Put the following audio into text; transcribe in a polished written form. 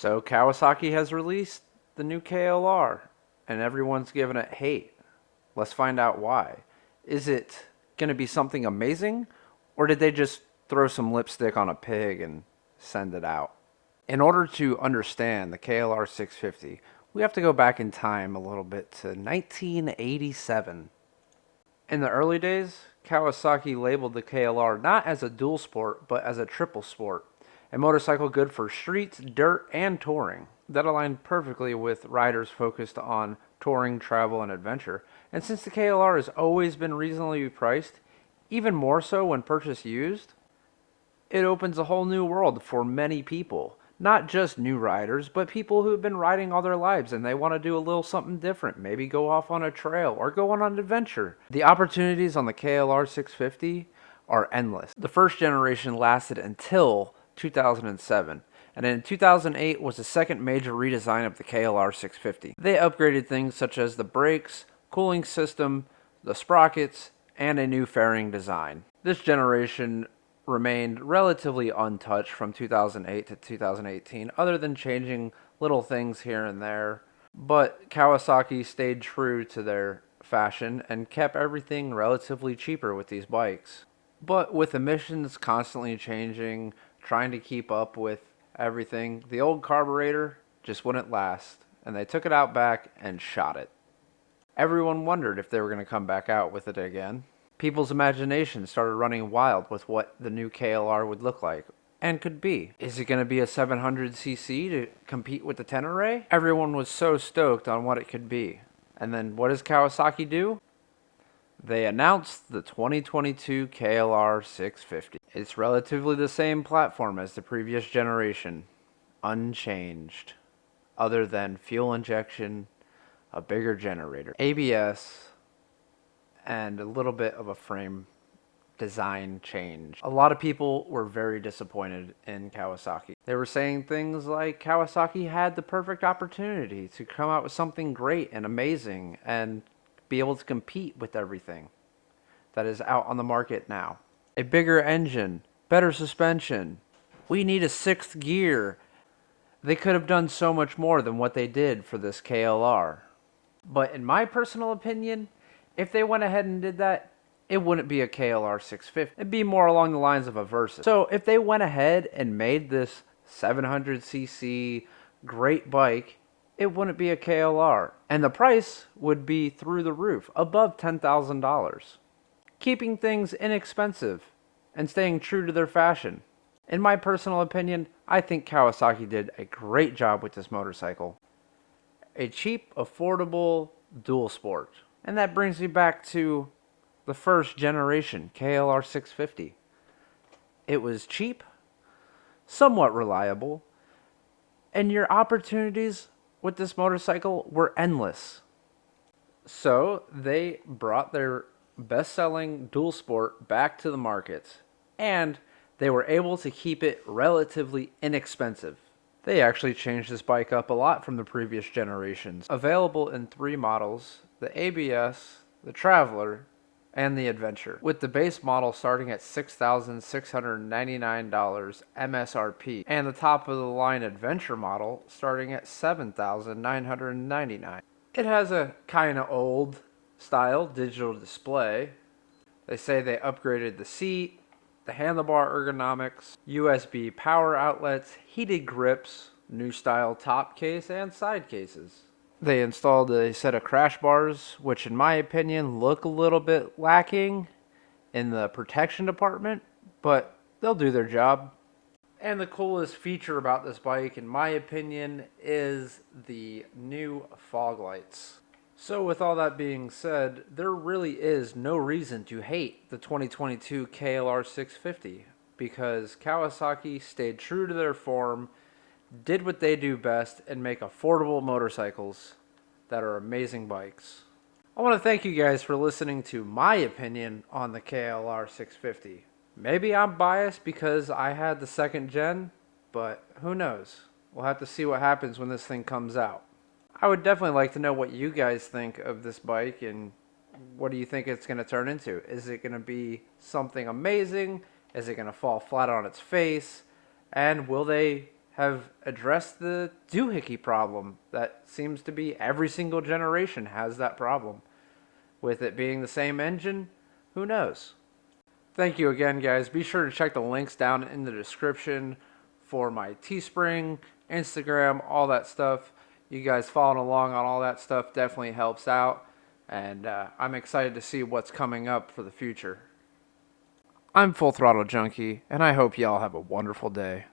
So Kawasaki has released the new KLR, and everyone's giving it hate. Let's find out why. Is it going to be something amazing, or did they just throw some lipstick on a pig and send it out? In order to understand the KLR 650, we have to go back in time a little bit to 1987. In the early days, Kawasaki labeled the KLR not as a dual sport, but as a triple sport, a motorcycle good for streets, dirt, and touring. That aligned perfectly with riders focused on touring, travel, and adventure. And since the KLR has always been reasonably priced, even more so when purchased used, it opens a whole new world for many people. Not just new riders, but people who have been riding all their lives and they want to do a little something different. Maybe go off on a trail or go on an adventure. The opportunities on the KLR 650 are endless. The first generation lasted until 2007, and in 2008 was the second major redesign of the KLR 650. They upgraded things such as the brakes, cooling system, the sprockets, and a new fairing design. This generation remained relatively untouched from 2008 to 2018, other than changing little things here and there. But Kawasaki stayed true to their fashion and kept everything relatively cheaper with these bikes. But with emissions constantly changing, trying to keep up with everything, the old carburetor just wouldn't last, and they took it out back and shot it. Everyone wondered if they were going to come back out with it again. People's imagination started running wild with what the new KLR would look like and could be. Is it going to be a 700cc to compete with the Tenere? Everyone was so stoked on what it could be. And then what does Kawasaki do? They announced the 2022 KLR 650. It's relatively the same platform as the previous generation, unchanged, other than fuel injection, a bigger generator, ABS, and a little bit of a frame design change. A lot of people were very disappointed in Kawasaki. They were saying things like Kawasaki had the perfect opportunity to come out with something great and amazing and be able to compete with everything that is out on the market now. A bigger engine, better suspension. We need a sixth gear. They could have done so much more than what they did for this KLR. But in my personal opinion, if they went ahead and did that, it wouldn't be a KLR 650. It'd be more along the lines of a Versa. So if they went ahead and made this 700cc great bike, it wouldn't be a KLR. And the price would be through the roof, above $10,000. Keeping things inexpensive and staying true to their fashion. In my personal opinion, I think Kawasaki did a great job with this motorcycle. A cheap, affordable dual sport. And that brings me back to the first generation KLR 650. It was cheap, somewhat reliable, and your opportunities with this motorcycle were endless. So they brought their best-selling dual sport back to the market, and they were able to keep it relatively inexpensive. They actually changed this bike up a lot from the previous generations. Available in three models, the ABS, the Traveler, and the Adventure, with the base model starting at $6,699 MSRP, and the top of the line Adventure model starting at $7,999. It has a kind of old style digital display. They say they upgraded the seat, the handlebar ergonomics, USB power outlets, heated grips, new style top case, and side cases. They installed a set of crash bars, which in my opinion look a little bit lacking in the protection department, but they'll do their job. And the coolest feature about this bike, in my opinion, is the new fog lights. So with all that being said, there really is no reason to hate the 2022 KLR 650 because Kawasaki stayed true to their form, did what they do best, and make affordable motorcycles that are amazing bikes. I want to thank you guys for listening to my opinion on the KLR 650. Maybe I'm biased because I had the second gen, but who knows? We'll have to see what happens when this thing comes out. I would definitely like to know what you guys think of this bike and what do you think it's going to turn into? Is it going to be something amazing? Is it going to fall flat on its face? And will they have addressed the doohickey problem that seems to be every single generation has that problem. With it being the same engine, who knows? Thank you again, guys. Be sure to check the links down in the description for my Teespring, Instagram, all that stuff. You guys following along on all that stuff definitely helps out. And I'm excited to see what's coming up for the future. I'm Full Throttle Junkie, and I hope y'all have a wonderful day.